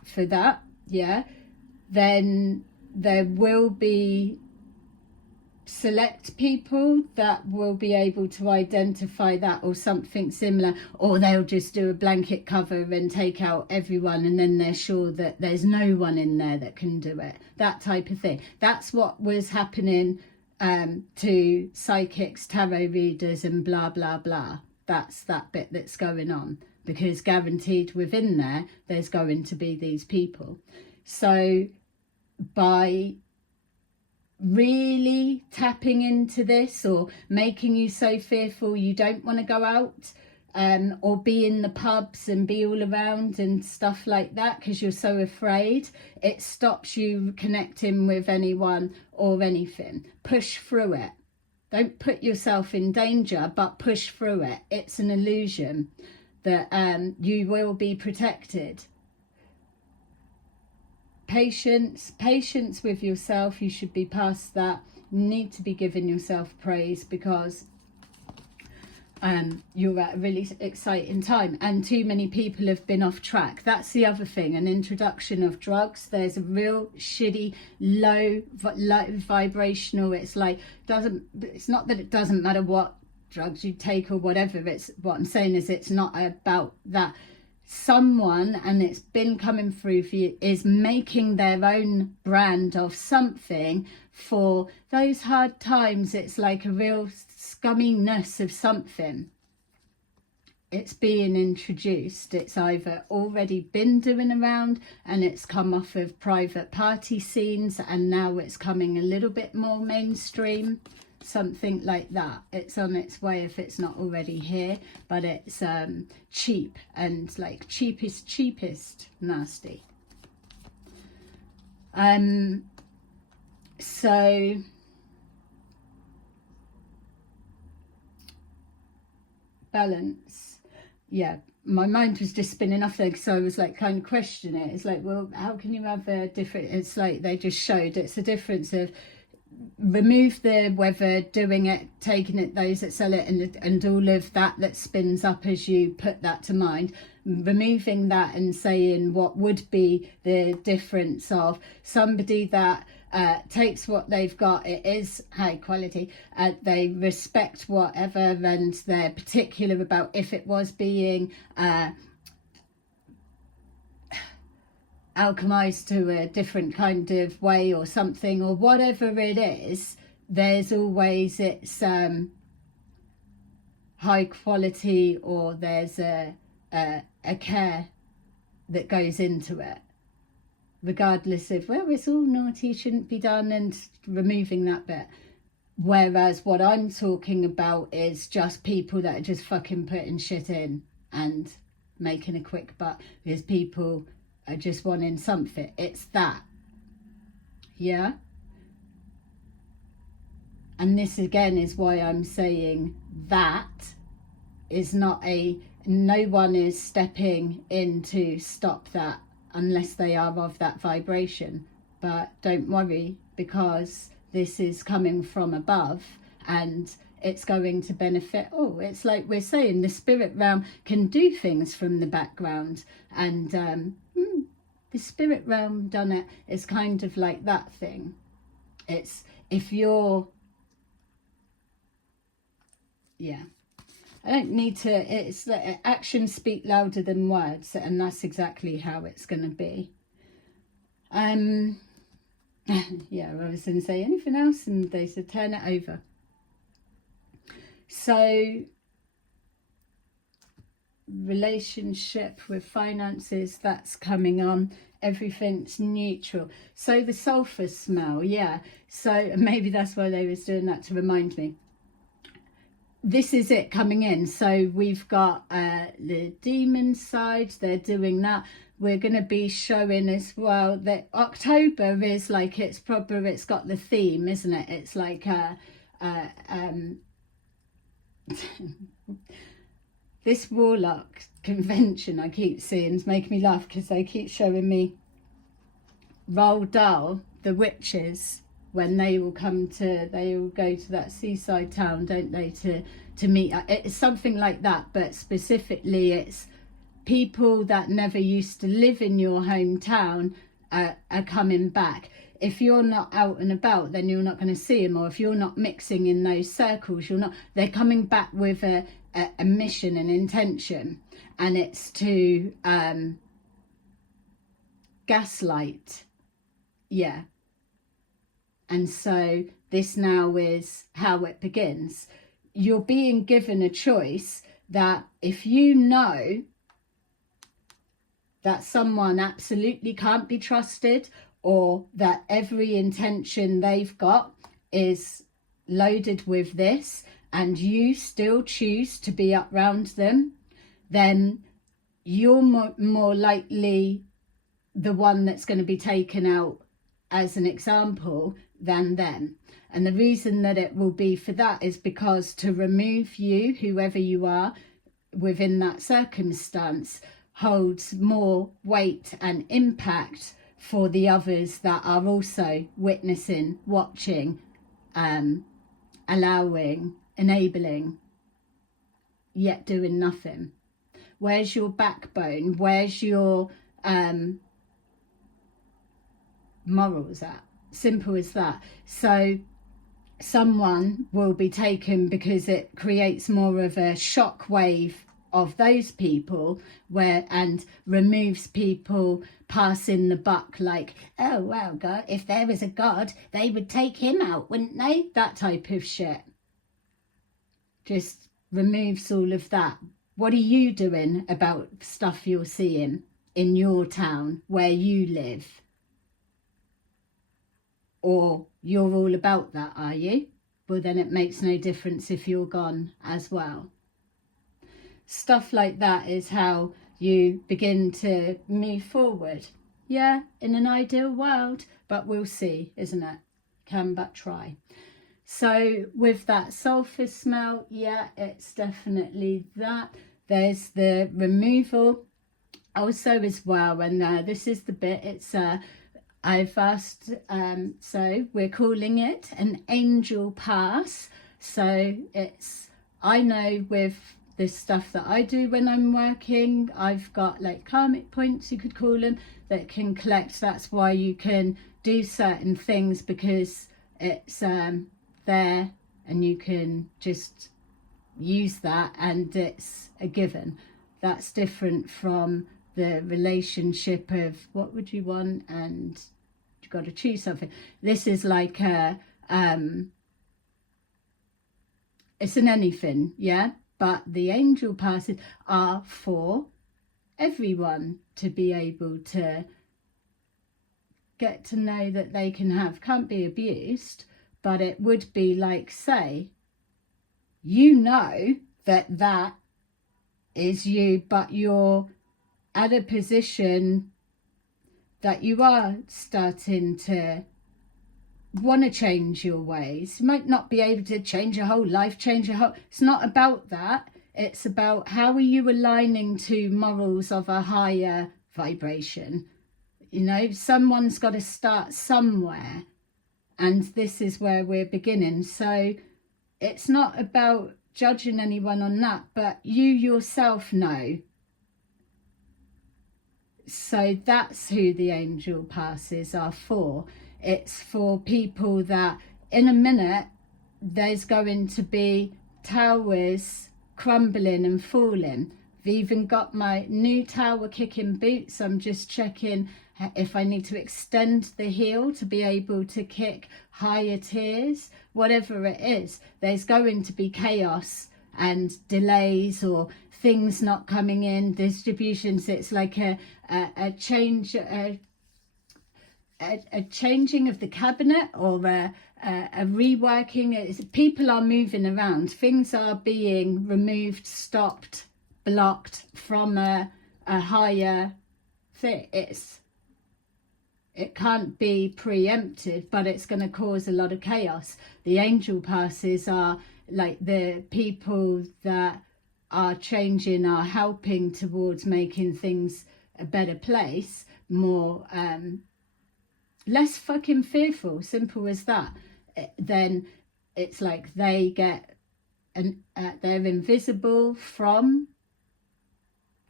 for that, yeah, then there will be select people that will be able to identify that or something similar, or they'll just do a blanket cover and take out everyone, and then they're sure that there's no one in there that can do it, that type of thing. That's what was happening to psychics, tarot readers and blah blah blah. That's that bit that's going on, because guaranteed within there there's going to be these people. So by really tapping into this, or making you so fearful you don't want to go out, or be in the pubs and be all around and stuff like that because you're so afraid, it stops you connecting with anyone or anything. Push through it. Don't put yourself in danger, but push through it. It's an illusion that you will be protected. Patience with yourself. You should be past that. You need to be giving yourself praise, because you're at a really exciting time, and too many people have been off track. That's the other thing. An introduction of drugs, there's a real shitty low vibrational, it's like, it's not that it doesn't matter what drugs you take or whatever, it's what I'm saying is it's not about that. Someone, and it's been coming through for you, is making their own brand of something for those hard times. It's like a real scumminess of something. It's being introduced. It's either already been doing around and it's come off of private party scenes, and now it's coming a little bit more mainstream. Something like that. It's on its way if it's not already here, but it's cheap, and like cheapest nasty. So balance, yeah, my mind was just spinning off there, so I was like kind of questioning it. It's like, well, how can you have a different, it's like they just showed it's a difference of remove the whether, doing it, taking it, those that sell it, and all of that spins up as you put that to mind, removing that and saying what would be the difference of somebody that takes what they've got, it is high quality, they respect whatever, and they're particular about if it was being alchemized to a different kind of way or something, or whatever it is, there's always, it's high quality, or there's a care that goes into it, regardless of, well, it's all naughty, shouldn't be done, and removing that bit. Whereas what I'm talking about is just people that are just fucking putting shit in and making a quick buck, because people are just wanting something. It's that, yeah. And this again is why I'm saying that is not a, no one is stepping in to stop that unless they are of that vibration. But don't worry, because this is coming from above and it's going to benefit all. It's like we're saying, the spirit realm can do things from the background, and the spirit realm done it is kind of like that thing. It's, if you're, yeah, I don't need to, it's like actions speak louder than words, and that's exactly how it's going to be. Yeah, I was going to say anything else, and they said turn it over. So relationship with finances, that's coming on. Everything's neutral. So the sulfur smell, yeah, so maybe that's why they was doing that, to remind me. this is it coming in. So we've got the demon side, they're doing that. We're going to be showing as well that October is like, it's got the theme, isn't it? It's like this warlock convention I keep seeing is making me laugh, because they keep showing me Roald Dahl, the witches, when they all go to that seaside town, don't they, to meet. It's something like that, but specifically it's people that never used to live in your hometown are coming back. If you're not out and about, then you're not going to see them, or if you're not mixing in those circles, they're coming back with a mission and intention, and it's to gaslight. Yeah. And so this now is how it begins. You're being given a choice that if you know that someone absolutely can't be trusted, or that every intention they've got is loaded with this, and you still choose to be up round them, then you're more likely the one that's going to be taken out as an example than them. And the reason that it will be for that is because to remove you, whoever you are within that circumstance, holds more weight and impact for the others that are also witnessing, watching, allowing, enabling, yet doing nothing. Where's your backbone? Where's your morals at? Simple as that. So someone will be taken because it creates more of a shock wave of those people, and removes people passing the buck, like, oh well, God, if there was a God, they would take him out, wouldn't they? That type of shit. Just removes all of that. What are you doing about stuff you're seeing in your town where you live? Or you're all about that, are you? Well, then it makes no difference if you're gone as well. Stuff like that is how you begin to move forward. Yeah, in an ideal world, but we'll see, isn't it? Can but try. So with that sulphur smell, yeah, it's definitely that. There's the removal also as well, and this is the bit, it's I've asked, so we're calling it an angel pass. So it's, I know with the stuff that I do when I'm working, I've got like karmic points, you could call them, that can collect. That's why you can do certain things, because it's there and you can just use that and it's a given. That's different from the relationship of what would you want and you've got to choose something. This is like a it's an anything, yeah, but the angel passes are for everyone to be able to get to know that they can't be abused. But it would be like, say, you know that is you, but you're at a position that you are starting to want to change your ways. You might not be able to change your whole life, it's not about that. It's about how are you aligning to morals of a higher vibration. You know, someone's got to start somewhere, and this is where we're beginning. So it's not about judging anyone on that, but you yourself know. So that's who the angel passes are for. It's for people that in a minute there's going to be towers crumbling and falling. I've even got my new tower kicking boots. I'm just checking if I need to extend the heel to be able to kick higher tiers. Whatever it is, there's going to be chaos and delays or things not coming in, distributions. It's like a change, a changing of the cabinet, or a reworking. People are moving around, things are being removed, stopped, blocked from a higher thing. It can't be preempted, but it's going to cause a lot of chaos. The angel passes are like the people that are changing, are helping towards making things a better place, more less fucking fearful, simple as that. Then it's like they get they're invisible from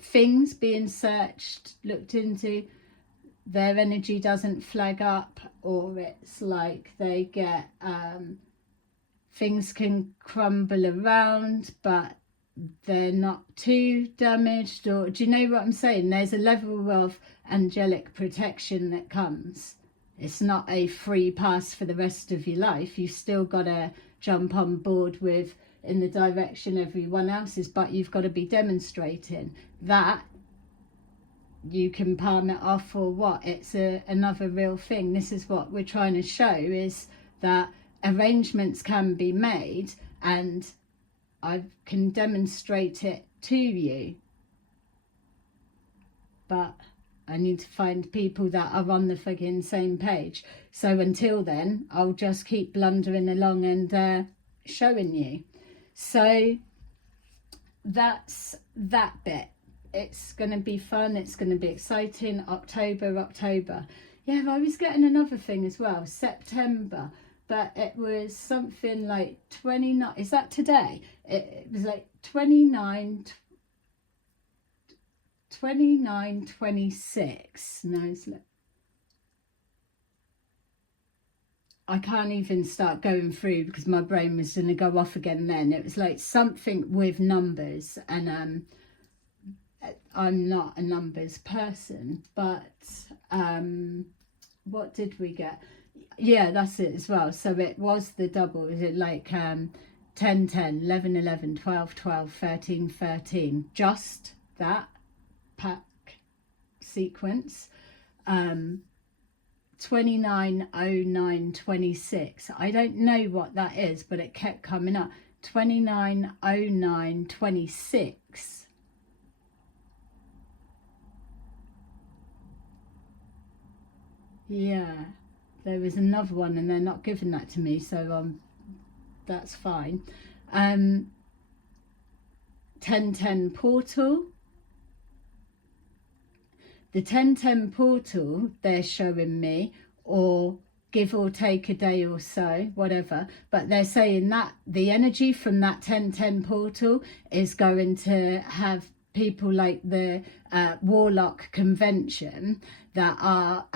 things being searched, looked into. Their energy doesn't flag up, or it's like they get things can crumble around, but they're not too damaged. Or do you know what I'm saying? There's a level of angelic protection that comes. It's not a free pass for the rest of your life. You've still got to jump on board with in the direction everyone else is, but you've got to be demonstrating that you can palm it off or what. It's another real thing. This is what we're trying to show, is that arrangements can be made, and I can demonstrate it to you, but I need to find people that are on the fucking same page. So until then, I'll just keep blundering along and showing you. So that's that bit. It's going to be fun. It's going to be exciting. October. Yeah, I was getting another thing as well. September. But it was something like 29. Is that today? It was like 29, 26. No, it's like, I can't even start going through because my brain was going to go off again then. It was like something with numbers, and I'm not a numbers person, but what did we get? Yeah, that's it as well. So it was the double. Is it like 10 10, 11 11, 12 12, 13 13? Just that pack sequence. 2909 26. I don't know what that is, but it kept coming up. 2909 26. Yeah, there was another one, and they're not giving that to me, so that's fine. 1010 portal. The 1010 portal they're showing me, or give or take a day or so, whatever, but they're saying that the energy from that 1010 portal is going to have people like the Warlock Convention that are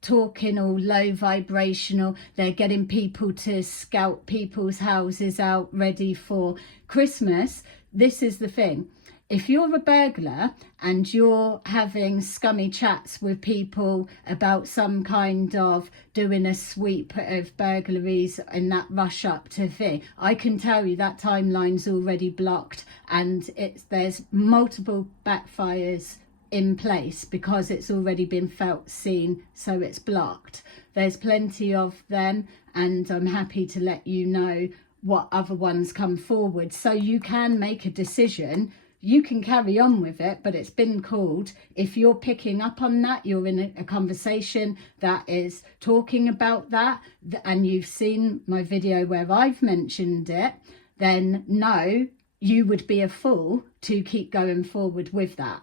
talking all low vibrational. They're getting people to scout people's houses out ready for Christmas. This is the thing. If you're a burglar and you're having scummy chats with people about some kind of doing a sweep of burglaries in that rush up to thing, I can tell you that timeline's already blocked, and there's multiple backfires in place because it's already been felt, seen, so it's blocked. There's plenty of them, and I'm happy to let you know what other ones come forward, so you can make a decision. You can carry on with it, but it's been called. If you're picking up on that, you're in a conversation that is talking about that, and you've seen my video where I've mentioned it, then no, you would be a fool to keep going forward with that.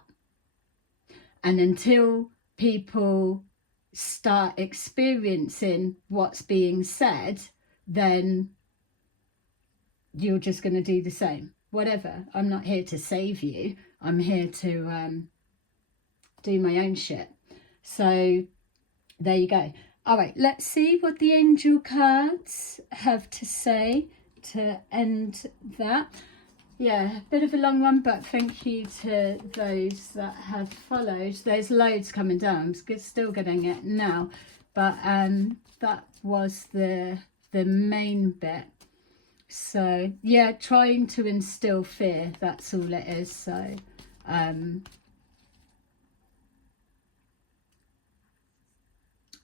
And until people start experiencing what's being said, then you're just going to do the same. Whatever. I'm not here to save you. I'm here to do my own shit. So there you go. All right, let's see what the angel cards have to say to end that. Yeah, a bit of a long one, but thank you to those that have followed. There's loads coming down. I'm still getting it now, but that was the main bit. So yeah, trying to instill fear, that's all it is. So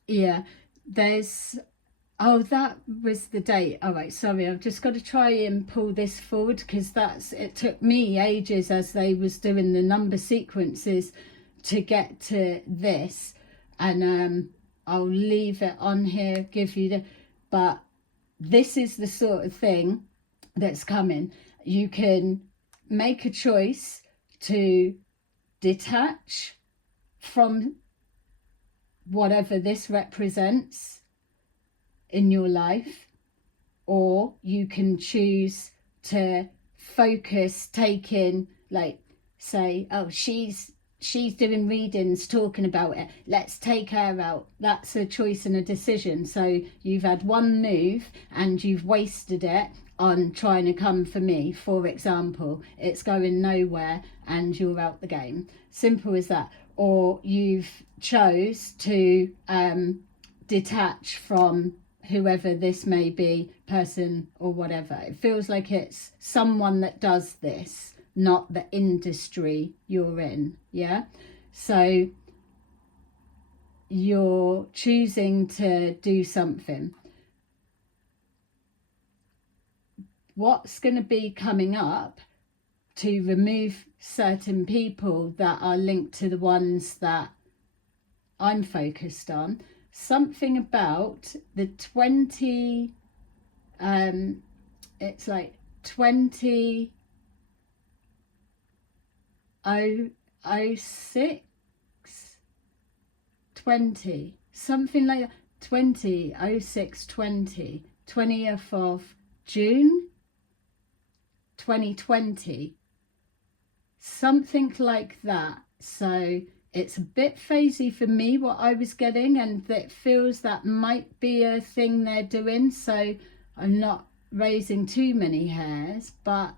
yeah, there's Oh, that was the date. All right, sorry, I've just got to try and pull this forward, because it took me ages as they was doing the number sequences to get to this. And I'll leave it on here, give you the, but this is the sort of thing that's coming. You can make a choice to detach from whatever this represents in your life, or you can choose to focus, take in, like, say, oh, she's doing readings, talking about it, let's take her out. That's a choice and a decision. So you've had one move and you've wasted it on trying to come for me, for example. It's going nowhere and you're out the game. Simple as that. Or you've chose to detach from whoever this may be, person or whatever. It feels like it's someone that does this, not the industry you're in. Yeah, so you're choosing to do something. What's going to be coming up to remove certain people that are linked to the ones that I'm focused on? Something about the 20, it's like 2006, something like that. 20th of June 2020, something like that. So it's a bit phasey for me, what I was getting, and it feels that might be a thing they're doing. So I'm not raising too many hairs, but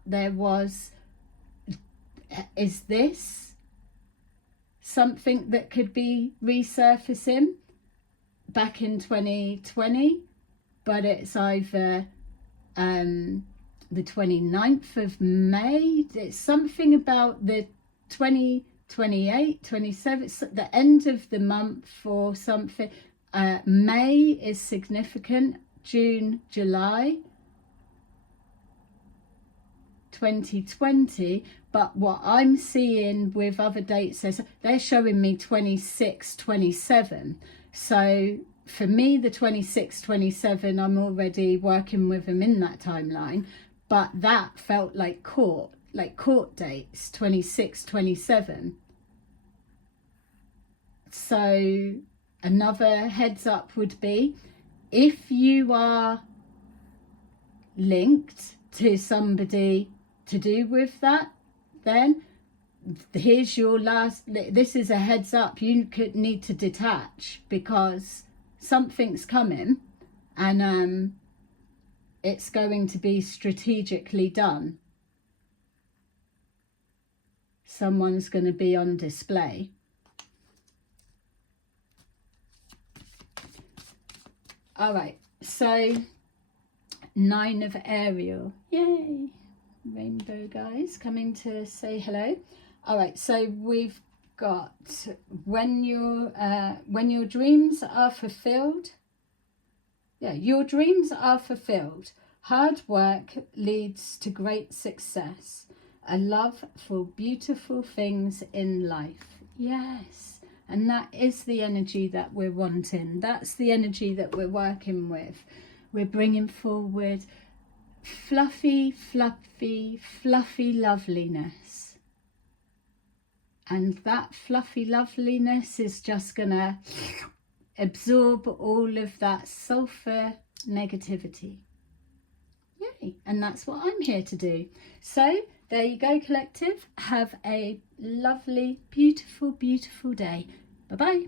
is this something that could be resurfacing back in 2020? But it's either the 29th of May, it's something about the 28, 27, the end of the month or something. May is significant. June, July 2020. But what I'm seeing with other dates is they're showing me 26, 27. So for me, the 26, 27, I'm already working with them in that timeline. But that felt like court dates, 26, 27. So another heads up would be, if you are linked to somebody to do with that, then here's your last, this is a heads up. You could need to detach, because something's coming, and it's going to be strategically done. Someone's going to be on display. All right, so 9 of Ariel. Yay! Rainbow guys coming to say hello. All right, so we've got when your dreams are fulfilled. Yeah, your dreams are fulfilled. Hard work leads to great success. A love for beautiful things in life. Yes. And that is the energy that we're wanting. That's the energy that we're working with. We're bringing forward fluffy, fluffy, fluffy loveliness. And that fluffy loveliness is just going to absorb all of that sulfur negativity. Yay. And that's what I'm here to do. So there you go, collective. Have a lovely, beautiful, beautiful day. Bye-bye.